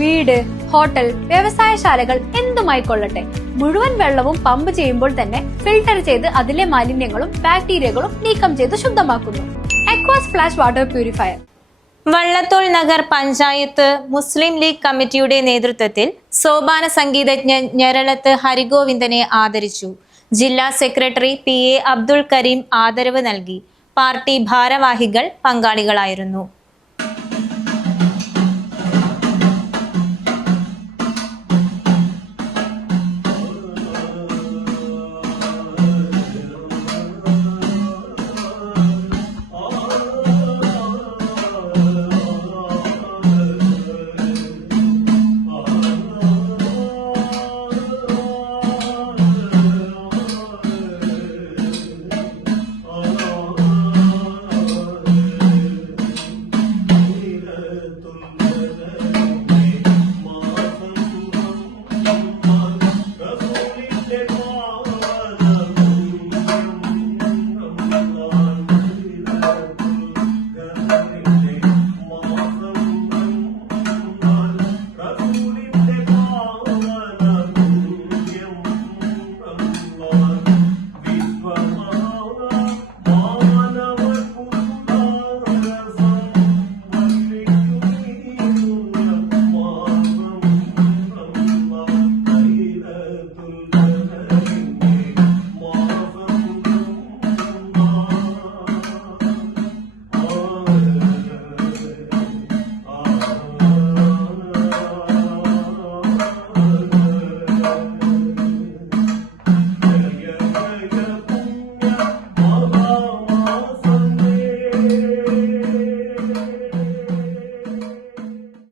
വീട്, ഹോട്ടൽ, വ്യവസായശാലകൾ എന്തുമായിക്കൊള്ളട്ടെ, മുഴുവൻ വെള്ളവും പമ്പ് ചെയ്യുമ്പോൾ തന്നെ ഫിൽട്ടർ ചെയ്ത് അതിലെ മാലിന്യങ്ങളും ബാക്ടീരിയകളും നീക്കം ചെയ്ത് ശുദ്ധമാക്കുന്നു. Aquas flash water purifier. Vallathol Nagar panchayat Muslim League കമ്മിറ്റിയുടെ നേതൃത്വത്തിൽ സോപാന സംഗീതജ്ഞൻ ഞരളത്ത് ഹരിഗോവിന്ദനെ ആദരിച്ചു. ജില്ലാ സെക്രട്ടറി PA അബ്ദുൾ കരീം ആദരവ് നൽകി. പാർട്ടി ഭാരവാഹികൾ പങ്കാളികളായിരുന്നു.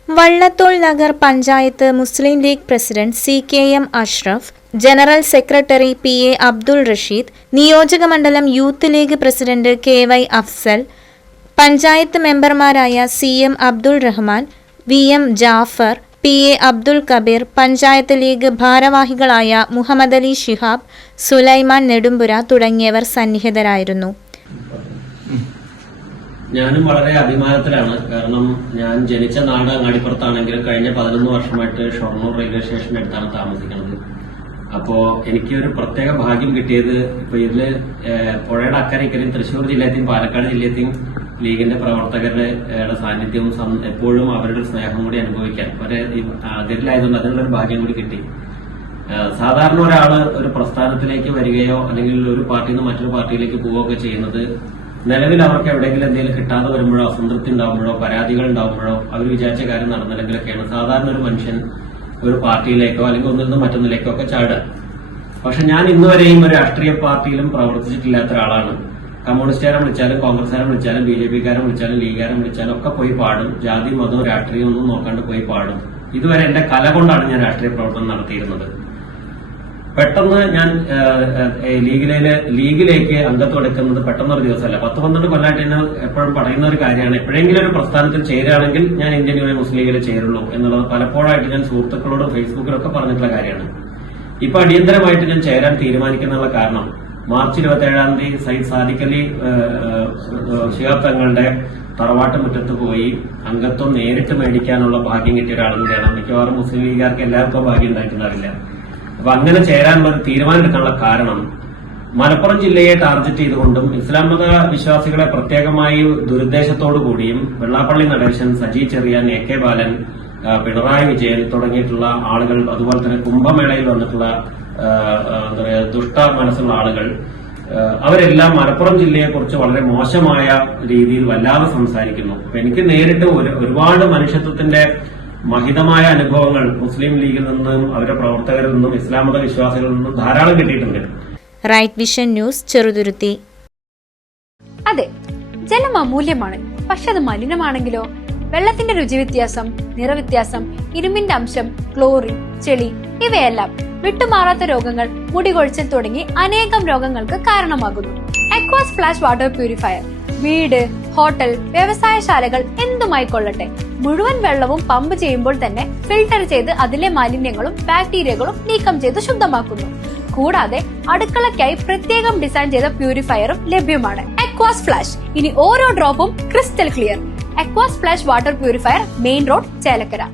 Vallathol Nagar panchayat Muslim League president CKM Ashraf, general secretary PA Abdul Rasheed, നിയോജക മണ്ഡലം യൂത്ത് ലീഗ് പ്രസിഡന്റ് KY അഫ്സൽ, പഞ്ചായത്ത് മെമ്പർമാരായ CM Abdul Rahman, VM Jafar, PA Abdul Kabeer, panchayat League ഭാരവാഹികളായ മുഹമ്മദ് അലി ശിഹാബ്, സുലൈമാൻ നെടുമ്പുര തുടങ്ങിയവർ സന്നിഹിതരായിരുന്നു. ഞാനും വളരെ അഭിമാനത്തിലാണ്. കാരണം ഞാൻ ജനിച്ച നാട് അങ്ങാടിപ്പുറത്താണെങ്കിലും കഴിഞ്ഞ 11 വർഷമായിട്ട് ഷൊർണൂർ റെയിൽവേ സ്റ്റേഷന്റെ അടുത്താണ് താമസിക്കുന്നത്. അപ്പോ എനിക്ക് ഒരു പ്രത്യേക ഭാഗ്യം കിട്ടിയത് ഇപ്പൊ ഇതില് പുഴയുടെ അക്കരയ്ക്കലും തൃശ്ശൂർ ജില്ലത്തെയും പാലക്കാട് ജില്ലത്തെയും ലീഗിന്റെ പ്രവർത്തകരുടെ സാന്നിധ്യവും എപ്പോഴും അവരുടെ സ്നേഹം കൂടി അനുഭവിക്കാൻ അതിലായതുകൊണ്ട് അതിനുള്ളൊരു ഭാഗ്യം കൂടി കിട്ടി. സാധാരണ ഒരാള് ഒരു പ്രസ്ഥാനത്തിലേക്ക് വരികയോ അല്ലെങ്കിൽ ഒരു പാർട്ടിയിൽ നിന്ന് മറ്റൊരു പാർട്ടിയിലേക്ക് പോവുകയൊക്കെ ചെയ്യുന്നത് നിലവിൽ അവർക്ക് എവിടെയെങ്കിലും എന്തെങ്കിലും കിട്ടാതെ വരുമ്പോഴോ അസംതൃപ്തി ഉണ്ടാകുമ്പോഴോ പരാതികൾ ഉണ്ടാകുമ്പോഴോ അവർ വിചാരിച്ച കാര്യം നടന്നില്ലെങ്കിലൊക്കെയാണ് സാധാരണ ഒരു മനുഷ്യൻ ഒരു പാർട്ടിയിലേക്കോ അല്ലെങ്കിൽ ഒന്നിൽ നിന്ന് മറ്റൊന്നിലേക്കോ ഒക്കെ ചാടുക. പക്ഷെ ഞാൻ ഇന്നുവരെയും ഒരു രാഷ്ട്രീയ പാർട്ടിയിലും പ്രവർത്തിച്ചിട്ടില്ലാത്ത ഒരാളാണ്. കമ്മ്യൂണിസ്റ്റുകാരെ വിളിച്ചാലും കോൺഗ്രസ്സുകാരെ വിളിച്ചാലും BJPക്കാരെ വിളിച്ചാലും ലീഗുകാരെ വിളിച്ചാലും ഒക്കെ പോയി പാടും. ജാതി മതവും രാഷ്ട്രീയം ഒന്നും നോക്കാണ്ട് പോയി പാടും. ഇതുവരെ എന്റെ കല കൊണ്ടാണ് ഞാൻ രാഷ്ട്രീയ പ്രവർത്തനം നടത്തിയിരുന്നത്. പെട്ടെന്ന് ഞാൻ ലീഗിലേക്ക് അംഗത്വം എടുക്കുന്നത് പെട്ടെന്നൊരു ദിവസമല്ല. 10-12 കൊല്ലമായിട്ട് തന്നെ എപ്പോഴും പറയുന്ന ഒരു കാര്യമാണ്. എപ്പോഴെങ്കിലും ഒരു പ്രസ്ഥാനത്തിൽ ചേരുകയാണെങ്കിൽ ഞാൻ ഇന്ത്യൻ യൂണിയൻ മുസ്ലിം ലീഗിൽ ചേരുള്ളൂ എന്നുള്ളത് പലപ്പോഴായിട്ട് ഞാൻ സുഹൃത്തുക്കളോടും ഫേസ്ബുക്കിലൊക്കെ പറഞ്ഞിട്ടുള്ള കാര്യമാണ്. ഇപ്പൊ അടിയന്തരമായിട്ട് ഞാൻ ചേരാൻ തീരുമാനിക്കുന്നുള്ള കാരണം മാർച്ച് 27-ാം തീയതി സയ്യിദ് സാദിഖ് അലി ശിഹാബ് തങ്ങളുടെ തറവാട്ട് മുറ്റത്ത് പോയി അംഗത്വം നേരിട്ട് മേടിക്കാനുള്ള ഭാഗ്യം കിട്ടിയ ഒരാളും കൂടിയാണ്. മിക്കവാറും മുസ്ലിം ലീഗുകാർക്ക് എല്ലാവർക്കും ഭാഗ്യം ഉണ്ടായിട്ടുണ്ടാവില്ല. അപ്പൊ അങ്ങനെ ചേരാനുള്ള ഒരു തീരുമാനം എടുക്കാനുള്ള കാരണം മലപ്പുറം ജില്ലയെ ടാർഗറ്റ് ചെയ്തുകൊണ്ടും ഇസ്ലാം മത വിശ്വാസികളെ പ്രത്യേകമായി ദുരുദ്ദേശത്തോടു കൂടിയും വെള്ളാപ്പള്ളി നടേശൻ, സജി ചെറിയാൻ, AK ബാലൻ, പിണറായി വിജയൻ തുടങ്ങിയിട്ടുള്ള ആളുകൾ, അതുപോലെ തന്നെ കുംഭമേളയിൽ വന്നിട്ടുള്ള എന്താ പറയാ ദുഷ്ട മനസ്സുള്ള ആളുകൾ, അവരെല്ലാം മലപ്പുറം ജില്ലയെക്കുറിച്ച് വളരെ മോശമായ രീതിയിൽ വല്ലാതെ സംസാരിക്കുന്നു. അപ്പൊ എനിക്ക് നേരിട്ട് ഒരുപാട് മനുഷ്യത്വത്തിന്റെ മഹിതമായ അനുഭവങ്ങൾ മുസ്ലിം ലീഗിൽ നിന്നും അവരുടെ പ്രവർത്തകരിൽ നിന്നും ഇസ്ലാം മത വിശ്വാസികളിൽ നിന്നും ധാരാളം കിട്ടിയിട്ടുണ്ട്. Right vision news, Cheruthuruthy. അതെ, ജലം അമൂല്യമാണ്. പക്ഷെ അത് മലിനമാണെങ്കിലോ? വെള്ളത്തിന്റെ രുചി വ്യത്യാസം, നിറവ്യത്യാസം, ഇരുമ്പിന്റെ അംശം, ക്ലോറിൻ, ചെളി ഇവയെല്ലാം വിട്ടുമാറാത്ത രോഗങ്ങൾ, മുടികൊഴിച്ചിൽ തുടങ്ങി അനേകം രോഗങ്ങൾക്ക് കാരണമാകുന്നു. അക്വാസ് ഫ്ലാഷ് വാട്ടർ പ്യൂരിഫയർ. വീട്, ഹോട്ടൽ, വ്യവസായശാലകൾ എന്തുമായിക്കൊള്ളട്ടെ, മുഴുവൻ വെള്ളവും പമ്പ് ചെയ്യുമ്പോൾ തന്നെ ഫിൽട്ടർ ചെയ്ത് അതിലെ മാലിന്യങ്ങളും ബാക്ടീരിയകളും നീക്കം ചെയ്ത് ശുദ്ധമാക്കുന്നു. കൂടാതെ അടുക്കളയ്ക്കായി പ്രത്യേകം ഡിസൈൻ ചെയ്ത പ്യൂരിഫയറും ലഭ്യമാണ്. അക്വാസ് ഫ്ലാഷ്, ഇനി ഓരോ ഡ്രോപ്പും crystal clear. Aquas flash water purifier, main road, Chelakkara.